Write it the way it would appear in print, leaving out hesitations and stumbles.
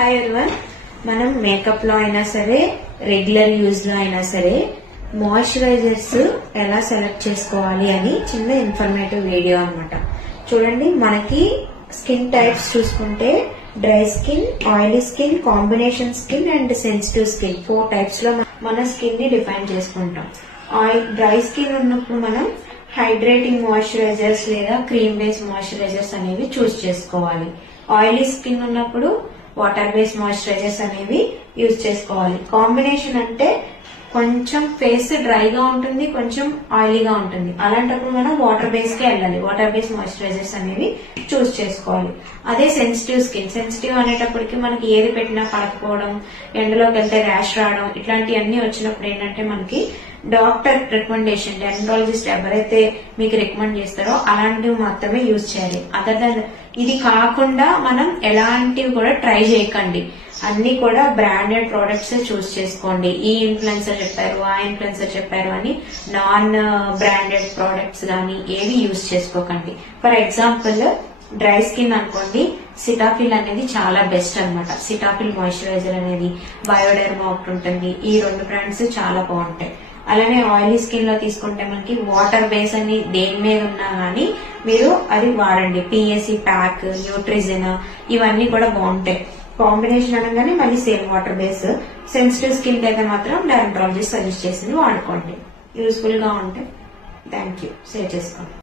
Hi everyone, మనం makeup లో అయినా సరే రెగ్యులర్ యూజ్ లో అయినా సరే మాయిశ్చరైజర్స్ ఎలా సెలెక్ట్ చేసుకోవాలి అని చిన్న ఇన్ఫర్మేటివ్ వీడియో అన్నమాట. చూడండి, మనకి స్కిన్ టైప్స్ చూసుకుంటే dry skin, oily skin, combination skin and sensitive skin 4 types లో మన స్కిన్ ని డిఫైన్ చేసుకుంటాం. డ్రై స్కిన్ ఉన్నప్పుడు మనం హైడ్రేటింగ్ మాయిశ్చరైజర్స్ లేదా క్రీమ్ బేస్ మాయిశ్చరైజర్స్ అనేవి చూస్ చేసుకోవాలి. ఆయిలీ స్కిన్ ఉన్నప్పుడు వాటర్ బేస్ మాయిశ్చరైజర్స్ అనేవి యూజ్ చేసుకోవాలి. కాంబినేషన్ అంటే కొంచెం ఫేస్ డ్రైగా ఉంటుంది, కొంచెం ఆయిలీగా ఉంటుంది. అలాంటప్పుడు మనం వాటర్ బేస్ కి వెళ్ళాలి. వాటర్ బేస్ మాయిశ్చరైజర్స్ అనేవి చూస్ చేసుకోవాలి. అదే సెన్సిటివ్ స్కిన్, సెన్సిటివ్ అనేటప్పటికి మనకి ఏది పెట్టినా పడకపోవడం, ఎండలోకి వెళ్తే ర్యాష్ రావడం, ఇట్లాంటివన్నీ వచ్చినప్పుడు ఏంటంటే మనకి డాక్టర్ రికమెండేషన్, డెర్మటాలజిస్ట్ ఎవరైతే మీకు రికమెండ్ చేస్తారో అలాంటివి మాత్రమే యూజ్ చేయాలి. అదర్ దాన్ ఇది కాకుండా మనం ఎలాంటివి కూడా ట్రై చేయకండి. అన్ని కూడా బ్రాండెడ్ ప్రొడక్ట్స్ చూస్ చేసుకోండి. ఈ ఇన్ఫ్లుయెన్సర్ చెప్పారు, ఆ ఇన్ఫ్లుయెన్సర్ చెప్పారు అని నాన్ బ్రాండెడ్ ప్రొడక్ట్స్ గానీ ఏవి యూజ్ చేసుకోకండి. ఫర్ ఎగ్జాంపుల్ డ్రై స్కిన్ అనుకోండి, సిటాఫిల్ అనేది చాలా బెస్ట్ అన్నమాట. సిటాఫిల్ మాయిశ్చరైజర్ అనేది బయోడెర్మా ఒకటి ఉంటుంది. ఈ 2 బ్రాండ్స్ చాలా బాగుంటాయి. అలానే ఆయిలీ స్కిన్ లో తీసుకుంటే మనకి వాటర్ బేస్ అని దేని మీద ఉన్నా గానీ మీరు అది వాడండి. పిఎస్సి ప్యాక్, న్యూట్రిజన్ ఇవన్నీ కూడా బాగుంటాయి. కాంబినేషన్ అనగానే మళ్ళీ same water base. Sensitive skin అయితే మాత్రం డెర్మటాలజిస్ట్ సజెస్ట్ చేసింది వాడుకోండి. యూస్ఫుల్ గా ఉంటే థ్యాంక్ యూ, షేర్ చేసుకోండి.